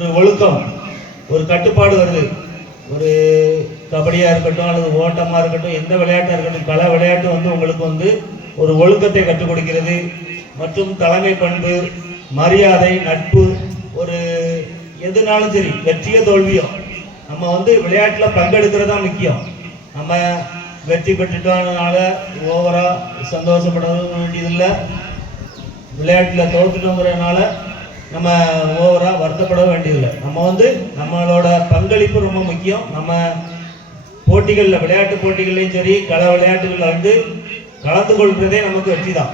ஒரு ஒழுக்கம் ஒரு கட்டுப்பாடு வருது. ஒரு கபடியாக இருக்கட்டும் அல்லது ஓட்டமாக இருக்கட்டும் எந்த விளையாட்டாக இருக்கட்டும் பல விளையாட்டு வந்து உங்களுக்கு வந்து ஒரு ஒழுக்கத்தை கற்றுக் கொடுக்கிறது. மற்றும் தலைமை பண்பு மரியாதை நட்பு ஒரு எதுனாலும் சரி வெற்றியோ தோல்வியோ நம்ம வந்து விளையாட்டில் பங்கெடுக்கிறது தான் முக்கியம். நம்ம வெற்றி பெற்றுட்டோம்னால ஓவராக சந்தோஷப்பட வேண்டியதில்லை. விளையாட்டில் தோற்றுட்டோங்கிறதுனால நம்ம ஓவராக வருத்தப்பட வேண்டியதில்லை. நம்ம வந்து நம்மளோட பங்களிப்பு ரொம்ப முக்கியம். நம்ம போட்டிகளில் விளையாட்டு போட்டிகள்லையும் சரி கள விளையாட்டுகளில் வந்து கலந்து கொள்கிறதே நமக்கு வெற்றி தான்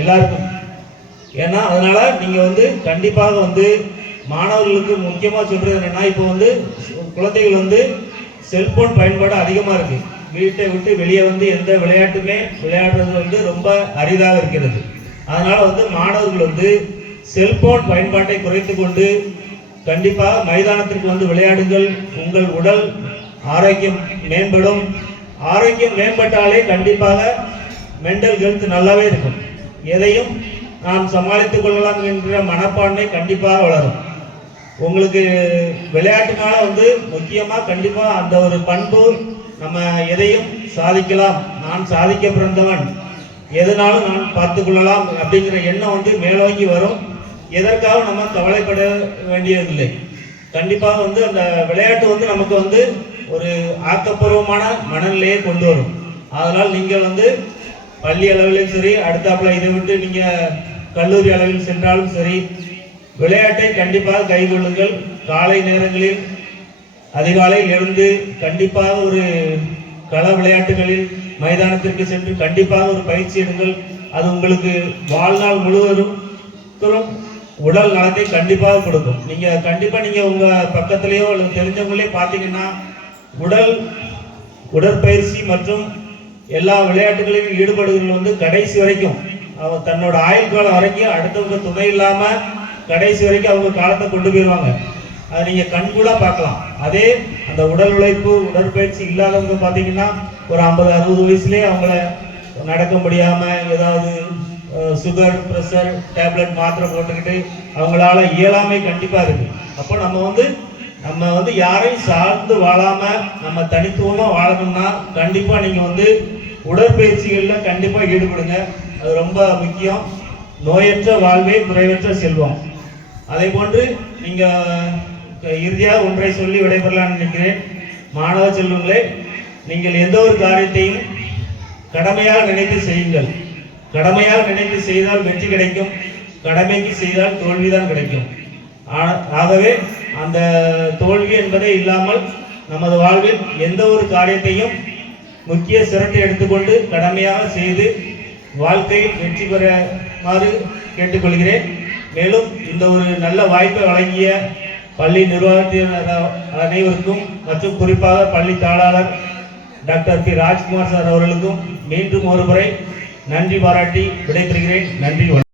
எல்லாருக்கும். ஏன்னா அதனால் நீங்கள் வந்து கண்டிப்பாக வந்து மாணவர்களுக்கு முக்கியமாக சொல்கிறது என்னென்னா இப்போ வந்து குழந்தைகள் வந்து செல்போன் பயன்பாடு அதிகமாக இருக்குது வீட்டை விட்டு வெளியே வந்து எந்த விளையாட்டுமே விளையாடுறது வந்து ரொம்ப அரிதாக இருக்கிறது. அதனால் வந்து மாணவர்கள் வந்து செல்போன் பயன்பாட்டை குறைத்து கொண்டு கண்டிப்பாக மைதானத்திற்கு வந்து விளையாடுங்கள். உங்கள் உடல் ஆரோக்கியம் மேம்படும். ஆரோக்கியம் மேம்பட்டாலே கண்டிப்பாக மென்டல் ஹெல்த் நல்லாவே இருக்கும். எதையும் நாம் சமாளித்துக் கொள்ளலாம் என்கிற மனப்பான்மை கண்டிப்பாக வளரும். உங்களுக்கு விளையாட்டுனால வந்து முக்கியமாக கண்டிப்பாக அந்த ஒரு பண்பு நம்ம எதையும் சாதிக்கலாம். நான் சாதிக்க பிறந்தவன். எதனாலும் நான் பார்த்து கொள்ளலாம் அப்படிங்கிற எண்ணம் வந்து மேலோங்கி வரும். எதற்காக நம்ம கவலைப்பட வேண்டியதில்லை? கண்டிப்பாக வந்து அந்த விளையாட்டு வந்து நமக்கு வந்து ஒரு ஆக்கப்பூர்வமான மனநிலையை கொண்டு வரும். அதனால் நீங்கள் வந்து பள்ளி அளவிலும் சரி அடுத்தாப்புல இதை விட்டு நீங்கள் கல்லூரி அளவில் சென்றாலும் சரி விளையாட்டை கண்டிப்பாக கைகொள்ளுங்கள் காலை நேரங்களில் அதிகாலையில் எழுந்து கண்டிப்பாக ஒரு கள விளையாட்டுகளில் மைதானத்திற்கு சென்று கண்டிப்பாக ஒரு பயிற்சி எடுங்கள். அது உங்களுக்கு வாழ்நாள் முழுவதும் உடல் நலத்தை கண்டிப்பாக கொடுக்கும். நீங்க கண்டிப்பா நீங்க உங்க பக்கத்திலேயோ அல்லது தெரிஞ்சவங்களே பார்த்தீங்கன்னா உடல் உடற்பயிற்சி மற்றும் எல்லா விளையாட்டுகளிலும் ஈடுபடுகிறவர்கள் வந்து கடைசி வரைக்கும் அவன் தன்னோட ஆயுள் காலம் வரைக்கும் அடுத்தவங்க துணை இல்லாம கடைசி வரைக்கும் அவங்க காலத்தை கொண்டு போயிடுவாங்க அதை நீங்க கண்கூடா பார்க்கலாம். அதே அந்த உடல் உழைப்பு உடற்பயிற்சி இல்லாதவங்க பார்த்தீங்கன்னா ஒரு ஐம்பது அறுபது வயசுலேயே அவங்கள நடக்க முடியாம ஏதாவது சுகர் ப்ரெஷர் டேப்லெட் மாத்திரை போட்டுக்கிட்டு அவங்களால இயலாமை கண்டிப்பாக இருக்கு. அப்போ நம்ம வந்து நம்ம வந்து யாரையும் சார்ந்து வாழாம நம்ம தனித்துவமாக வாழணும்னா கண்டிப்பாக நீங்கள் வந்து உடற்பயிற்சிகளில் கண்டிப்பாக ஈடுபடுங்க. அது ரொம்ப முக்கியம். நோயற்ற வாழ்வே குறைவற்ற செல்வம். அதே போன்று நீங்கள் இறுதியாக ஒன்றை சொல்லி விடைபெறலாம்னு நினைக்கிறேன். மாணவ செல்வங்களே நீங்கள் எந்த ஒரு காரியத்தையும் கடமையாக நினைத்து செய்யுங்கள். கடமையால் நினைத்து செய்தால் வெற்றி கிடைக்கும் கடமைக்கு செய்தால் தோல்விதான் கிடைக்கும். ஆகவே அந்த தோல்வி என்பதே இல்லாமல் நமது வாழ்வில் எந்த ஒரு காரியத்தையும் முக்கிய சிரட்டை எடுத்துக்கொண்டு கடமையாக செய்து வாழ்க்கையில் வெற்றி பெறுமாறு கேட்டுக்கொள்கிறேன். மேலும் இந்த ஒரு நல்ல வாய்ப்பை வழங்கிய பள்ளி நிர்வாகத்தினர் அனைவருக்கும் மற்றும் குறிப்பாக பள்ளி தாளாளர் டாக்டர் பி. ராஜ்குமார் சார் அவர்களுக்கும் மீண்டும் ஒருமுறை நன்றி பாராட்டி விடைபெறுகிறேன். நன்றி